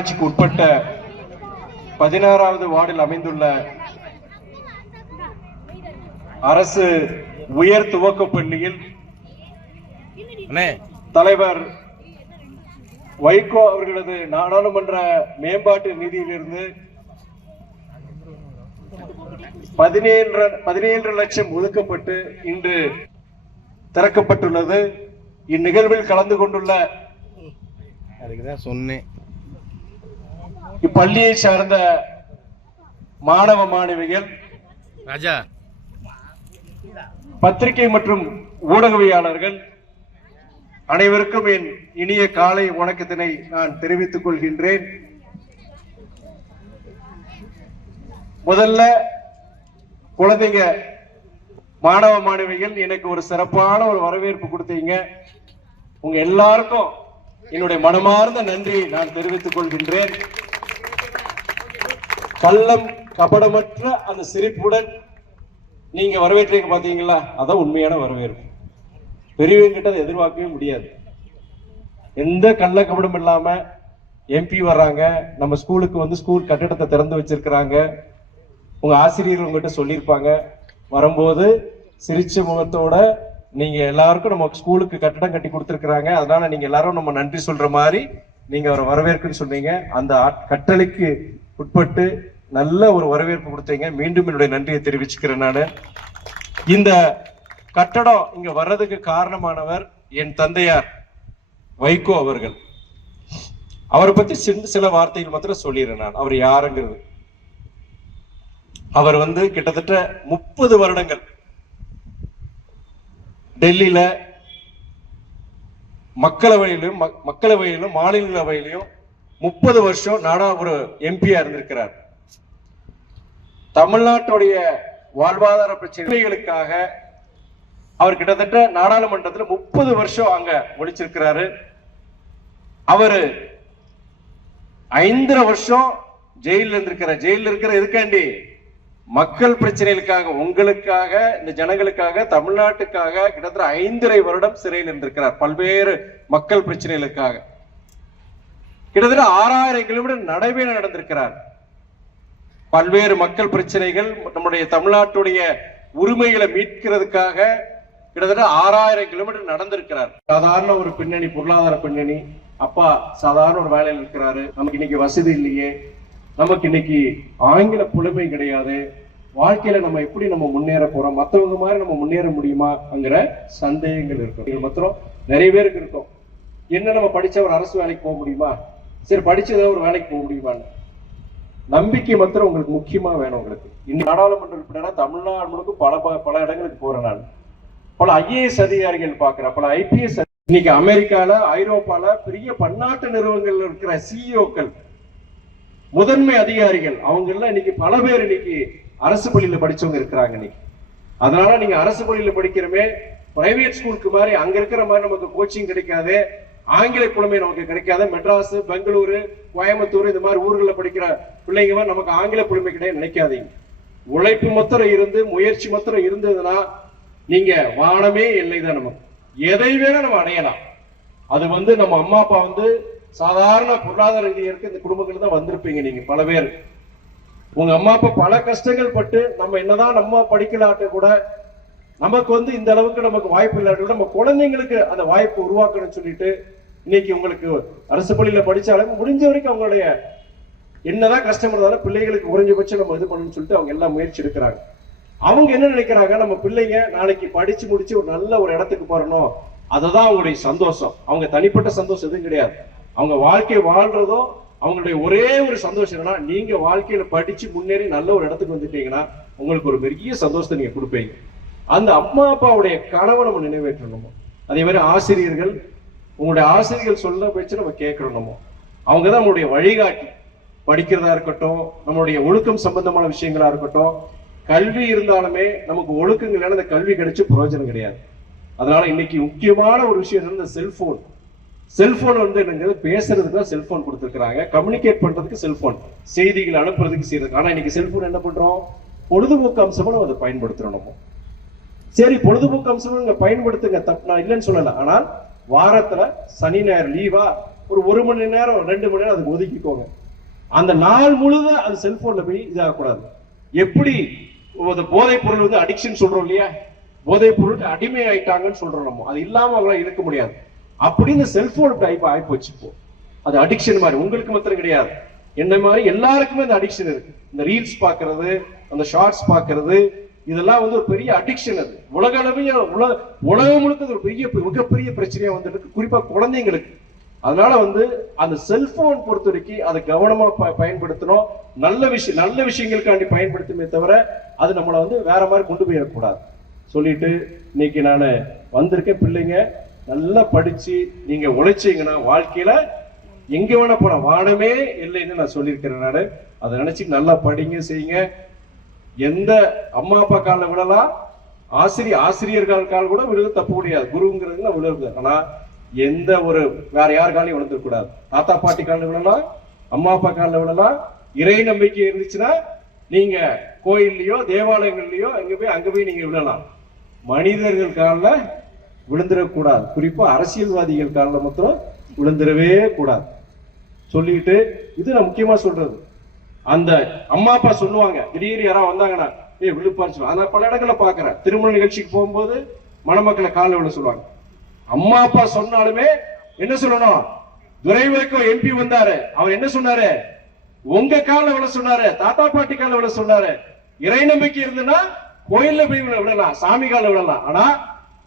ஆட்சிக்கு உட்பட்ட 16வது வார்டில் அமைந்துள்ள அரசு உயர் துவக்க பள்ளியில் தலைவர் வைகோ அவர்களது நாடாளுமன்ற மேம்பாட்டு நிதியிலிருந்து 17 லட்சம் ஒதுக்கப்பட்டு இன்று திறக்கப்பட்டுள்ளது. இந்நிகழ்வில் கலந்து கொண்டுள்ள இப்பள்ளியை சார்ந்த மாணவ மாணவிகள், பத்திரிகை மற்றும் ஊடகவியலாளர்கள் அனைவருக்கும் என் இனிய காலை வணக்கத்தினை நான் தெரிவித்துக் கொள்கின்றேன். முதல்ல குழந்தைங்க, மாணவ மாணவிகள் எனக்கு ஒரு சிறப்பான ஒரு வரவேற்பு கொடுத்தீங்க. உங்க எல்லாருக்கும் என்னுடைய மனமார்ந்த நன்றியை நான் தெரிவித்துக் கொள்கின்றேன். கள்ளம் கபடமற்ற அந்த சிரிப்புடன் நீங்க வரவேற்றீங்க பாத்தீங்களா, அதான் உண்மையான வரவேற்பு. பெரியவங்க கிட்ட அதை எதிர்பார்க்கவே முடியாது. எந்த கள்ள கபடம் இல்லாம எம்பி வர்றாங்க, நம்ம ஸ்கூலுக்கு வந்து ஸ்கூல் கட்டிடத்தை திறந்து வச்சிருக்கிறாங்க. உங்க ஆசிரியர்கள் உங்ககிட்ட சொல்லியிருப்பாங்க, வரும்போது சிரிச்ச முகத்தோட நீங்க எல்லாருக்கும் நம்ம ஸ்கூலுக்கு கட்டிடம் கட்டி கொடுத்துருக்காங்க, அதனால நீங்க எல்லாரும் நம்ம நன்றி சொல்ற மாதிரி நீங்க ஒரு வரவேற்புன்னு சொன்னீங்க. அந்த கட்டளைக்கு உட்பட்டு நல்ல ஒரு வரவேற்பு கொடுத்தீங்க. மீண்டும் என்னுடைய நன்றியை தெரிவிச்சுக்கிறேன். நான் இந்த கட்டடம் இங்க வர்றதுக்கு காரணமானவர் என் தந்தையார் வைகோ அவர்கள். அவரை பத்தி சில வார்த்தைகள் மாத்திரம் சொல்லிடுறேன். நான் அவர் யாருங்கிறது, அவர் வந்து கிட்டத்தட்ட 30 வருடங்கள் டெல்லியில மக்களவையிலும் மாநிலங்களவையிலும் 30 வருஷம் ஒரு எம்பியா இருந்திருக்கிறார். தமிழ்நாட்டுடைய வாழ்வாதார பிரச்சனைகளுக்காக அவர் கிட்டத்தட்ட நாடாளுமன்றத்தில் 30 வருஷம் அங்க ஒழிச்சிருக்கிறாரு. அவரு 5 வருஷம் ஜெயில இருந்திருக்கிறார். ஜெயில இருக்கிற எதுக்காண்டி? மக்கள் பிரச்சனைகளுக்காக, உங்களுக்காக, இந்த ஜனங்களுக்காக, தமிழ்நாட்டுக்காக கிட்டத்தட்ட 5.5 வருடம் சிறையில் இருந்திருக்கிறார். பல்வேறு மக்கள் பிரச்சனைகளுக்காக கிட்டத்தட்ட 6000 கிலோமீட்டர் நடைபயணம் நடந்திருக்கிறார். பல்வேறு மக்கள் பிரச்சனைகள், நம்முடைய தமிழ்நாட்டுடைய உரிமைகளை மீட்கிறதுக்காக கிட்டத்தட்ட 6000 கிலோமீட்டர் நடந்திருக்கிறார். சாதாரண ஒரு பின்னணி, பொருளாதார பின்னணி. அப்பா சாதாரண ஒரு வேலையில் இருக்கிறாரு. நமக்கு இன்னைக்கு வசதி இல்லையே, நமக்கு இன்னைக்கு ஆங்கில புலமை கிடையாது, வாழ்க்கையில நம்ம எப்படி நம்ம முன்னேற போறோம், மற்றவங்க மாதிரி நம்ம முன்னேற முடியுமாங்கிற சந்தேகங்கள் இருக்கும். இது மாத்திரம் நிறைய பேருக்கு இருக்கும். என்ன நம்ம படிச்ச ஒரு அரசு வேலைக்கு போக முடியுமா, சரி படிச்சத ஒரு வேலைக்கு போக முடியுமான்னு நம்பிக்கை மாத்திரம் உங்களுக்கு முக்கியமா வேணும். உங்களுக்கு இன்னைக்கு நாடாளுமன்ற உறுப்பினரா தமிழ்நாடு முழுக்க பல இடங்களுக்கு போறேன். நான் பல IAS அதிகாரிகள் பார்க்கிறேன், பல IPS. இன்னைக்கு அமெரிக்கால, ஐரோப்பால பெரிய பன்னாட்டு நிறுவனங்கள் இருக்கிற சிஇஓக்கள், முதன்மை அதிகாரிகள், அவங்க எல்லாம் இன்னைக்கு பல பேர் இன்னைக்கு அரசு பள்ளியில படிச்சவங்க இருக்கிறாங்க இன்னைக்கு. அதனால நீங்க அரசு பள்ளியில படிக்கிறமே, பிரைவேட் ஸ்கூலுக்கு மாதிரி அங்க இருக்கிற மாதிரி நமக்கு கோச்சிங் கிடைக்காது, ஆங்கில புலமை நமக்கு கிடைக்காது. மெட்ராஸ், பெங்களூரு, கோயம்புத்தூர் இந்த மாதிரி ஊர்களில் படிக்கிற பிள்ளைங்க நமக்கு ஆங்கில புலமை கிடையாது நினைக்காதீங்க. உழைப்பு மாத்திரம் இருந்து, முயற்சி மாத்திரம் இருந்ததுன்னா நீங்க வானமே எல்லைதான். நமக்கு எதை வேணா நம்ம அடையலாம். அது வந்து நம்ம அம்மா அப்பா வந்து சாதாரண பொருளாதார ரீதியாக இந்த குடும்பங்கள் தான் வந்திருப்பீங்க. நீங்க பல பேர் உங்க அம்மா அப்பா பல கஷ்டங்கள் பட்டு, நம்ம என்னதான் நம்ம படிக்கலாட்டு கூட நமக்கு வந்து இந்த அளவுக்கு நமக்கு வாய்ப்பு இல்லாட்டி கூட நம்ம குழந்தைங்களுக்கு அந்த வாய்ப்பு உருவாக்கணும்னு சொல்லிட்டு இன்னைக்கு உங்களுக்கு அரசு பள்ளியில படிச்சாலும் முடிஞ்ச வரைக்கும் அவங்களுடைய என்னதான் கஷ்டம் இருந்தாலும் பிள்ளைகளுக்கு குறைஞ்சபட்சம் நம்ம இது பண்ணணும்னு சொல்லிட்டு அவங்க எல்லாம் முயற்சி எடுக்கிறாங்க. அவங்க என்ன நினைக்கிறாங்க, நம்ம பிள்ளைங்க நாளைக்கு படிச்சு முடிச்சு ஒரு நல்ல ஒரு இடத்துக்கு போறணும், அதுதான் அவங்களுடைய சந்தோஷம். அவங்க தனிப்பட்ட சந்தோஷம் எதுவும் கிடையாது. அவங்க வாழ்க்கை வாழ்றதோ அவங்களுடைய ஒரே ஒரு சந்தோஷம் என்னன்னா, நீங்க வாழ்க்கையில படிச்சு முன்னேறி நல்ல ஒரு இடத்துக்கு வந்துட்டீங்கன்னா உங்களுக்கு ஒரு பெரிய சந்தோஷத்தை நீங்க கொடுப்பீங்க. அந்த அம்மா அப்பாவுடைய கனவை நம்ம நிறைவேற்றணும். அதே மாதிரி ஆசிரியர்கள், உங்களுடைய ஆசிரியர்கள் சொல்ல போச்சு நம்ம கேட்கணும். அவங்கதான் நம்மளுடைய வழிகாட்டி. படிக்கிறதா இருக்கட்டும், நம்மளுடைய ஒழுக்கம் சம்பந்தமான விஷயங்களா இருக்கட்டும், கல்வி இருந்தாலுமே நமக்கு ஒழுக்கங்கள் அந்த கல்வி கிடைச்சு பிரயோஜனம் கிடையாது. அதனால இன்னைக்கு முக்கியமான ஒரு விஷயம் இந்த செல்போன் வந்து என்னங்க, பேசுறதுக்கு தான் செல்போன் கொடுத்துருக்காங்க, கம்யூனிகேட் பண்றதுக்கு செல்போன், செய்திகள் அனுப்புறதுக்கு செய்யறது. ஆனா இன்னைக்கு செல்போன் என்ன பண்றோம், பொழுதுபோக்கு அம்சமா நம்ம அதை பயன்படுத்துறோம். சரி, பொழுதுபோக்கு அம்சமா நீங்க பயன்படுத்துங்க, நான் இல்லைன்னு சொல்லல. ஆனால் வாரத்துல சனி ஞாயிறு லீவா ஒரு மணி நேரம் 2 மணி நேரம் அதுக்கு ஒதுக்கிக்கோங்க. அந்த நாள் முழுதும் அது செல்போன்ல போய் இதாகக்கூடாது. எப்படி போதைப் பொருள் வந்து அடிக்ஷன் சொல்றோம் இல்லையா, போதைப் பொருளுக்கு அடிமை ஆயிட்டாங்கன்னு சொல்றோம். நம்ம அது இல்லாம அவங்களால இருக்க முடியாது. அப்படின்னு செல்போன் டைப் ஆயிப்போச்சு. இப்போ அது அடிக்ஷன் மாதிரி உங்களுக்கு மாத்திரம் கிடையாது, என்ன மாதிரி எல்லாருக்குமே இந்த அடிக்ஷன் இருக்கு. இந்த ரீல்ஸ் பாக்குறது, அந்த ஷார்ட்ஸ் பாக்குறது, இதெல்லாம் வந்து ஒரு பெரிய அடிக்ஷன். அது உலக அளவையும் உலகம் முழுக்க ஒரு பெரிய மிகப்பெரிய பிரச்சனையா வந்துட்டு, குறிப்பா குழந்தைங்களுக்கு. அதனால வந்து அந்த செல்போன் பொறுத்த வரைக்கும் அதை கவனமா பயன்படுத்தணும். நல்ல விஷயங்களுக்காண்டி பயன்படுத்துமே தவிர அது நம்மளை வந்து வேற மாதிரி கொண்டு போயிடக்கூடாது சொல்லிட்டு இன்னைக்கு நான் வந்திருக்கேன். பிள்ளைங்க நல்லா படிச்சு நீங்க உழைச்சீங்கன்னா வாழ்க்கையில எங்க வேணா போன வானமே இல்லைன்னு நான் சொல்லியிருக்கிறேன். நான் அதை நினைச்சு நல்லா படிங்க, செய்யுங்க. எந்த அம்மா அப்பா காலில் விழலாம், ஆசிரியர்கள் கால் கூட விழுது தப்பு கிடையாது, குருங்கிறதுல விழுது. ஆனா எந்த ஒரு வேற யார் காலையும் விழுந்துடக்கூடாது. தாத்தா பாட்டி காலில் விழலாம், அம்மா அப்பா காலில் விழலாம். இறை நம்பிக்கை இருந்துச்சுன்னா நீங்க கோயில்லையோ தேவாலயங்கள்லயோ அங்க போய் நீங்க விழலாம். மனிதர்கள் காலில் விழுந்துடக்கூடாது. குறிப்பா அரசியல்வாதிகள் காலில் மாத்திரம் விழுந்துடவே கூடாது சொல்லிட்டு, இது நான் முக்கியமா சொல்றது. அந்த அம்மா அப்பா சொல்லுவாங்க, திடீர்னு யாராவது வந்தாங்கன்னா விழுப்பான்னு சொல்லுவாங்க. அந்த பல இடங்களை பாக்குறேன். திருமண நிகழ்ச்சிக்கு போகும்போது மணமக்களை காலில் விழ சொல்லுவாங்க. அம்மா அப்பா சொன்னாலுமே என்ன சொல்லணும், துரைவைக்கோ எம்பி வந்தாரு, அவர் என்ன சொன்னாரு, உங்க காலில் விழ சொன்னாரு, தாத்தா பாட்டி காலில் விழ சொன்னாரு. இறை நம்பிக்கை இருந்துன்னா கோயில்ல போய் விடலாம், சாமி காலில் விடலாம். ஆனா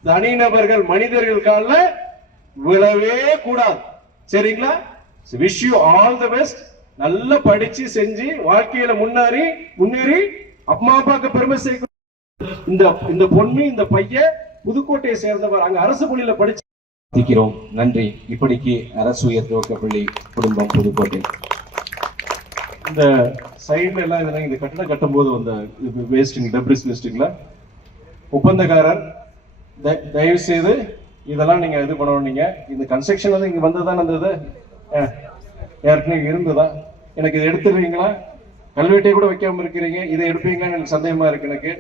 தனிநபர்கள் மனிதர்கள் காலில் விழவே கூடாது. சரிங்களா? Wish you all the best. நல்லா படிச்சு செஞ்சு வாழ்க்கையில முன்னேறி அம்மா அப்பாவுக்கு பெருமை சேர்க்க. இந்த பொண்ணு இந்த பையன் புதுக்கோட்டையை சேர்ந்தவர், அங்க அரசு பள்ளியில படிச்சு. நன்றி. இப்படிக்கு அரசு உயர் துவக்கப்பள்ளி குடும்பம் புதுக்கோட்டை. இந்த சைடுல எல்லாம் இதெல்லாம் இந்த கட்டடம் கட்டும் போது அந்த வேஸ்டிங் டெப்ரிஸ் வேஸ்டிங்ல ஒப்பந்தக்காரர் தயவு செய்து இதெல்லாம் நீங்க இது பண்ணணும். நீங்க இந்த கன்ஸ்ட்ரக்ஷன் வந்து இங்க வந்ததுதான் இருந்தது, ஏற்கனவே இருந்ததா? எனக்கு இதை எடுத்துருவீங்களா? கல்வெட்டை கூட வைக்காம இருக்கிறீங்க, இதை எடுப்பீங்களான்னு எனக்கு சந்தேகமா இருக்கு எனக்கு.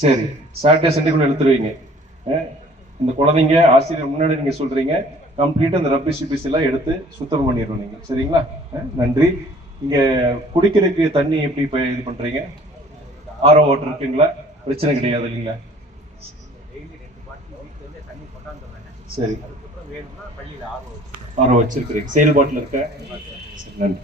சரி, சாட்டர்டே சண்டேக்குள்ள எடுத்துருவீங்க. இந்த குழந்தைங்க ஆசிரியர் முன்னாடி நீங்க சொல்றீங்க, கம்ப்ளீட்டா இந்த ரப்பிஷ் பிஸ் எல்லாம் எடுத்து சுத்தம் பண்ணிடுவோம் நீங்க. சரிங்களா? நன்றி. இங்க குடிக்கிறதுக்கு தண்ணி எப்படி இது பண்றீங்க? ஆரோ வாட்டர் இருக்குங்களா? பிரச்சனை கிடையாது இல்லைங்களா? சரி, ஆரோ வச்சிருக்கிறீங்க. செயல்பாட்டில் இருக்க. சரி, நன்றி.